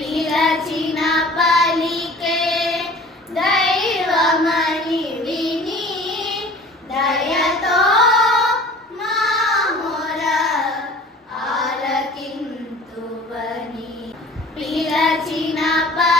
పిలచిన పలికే దైవమని విని దయతో మా ఆలకింతువని. పిలచిన పలికే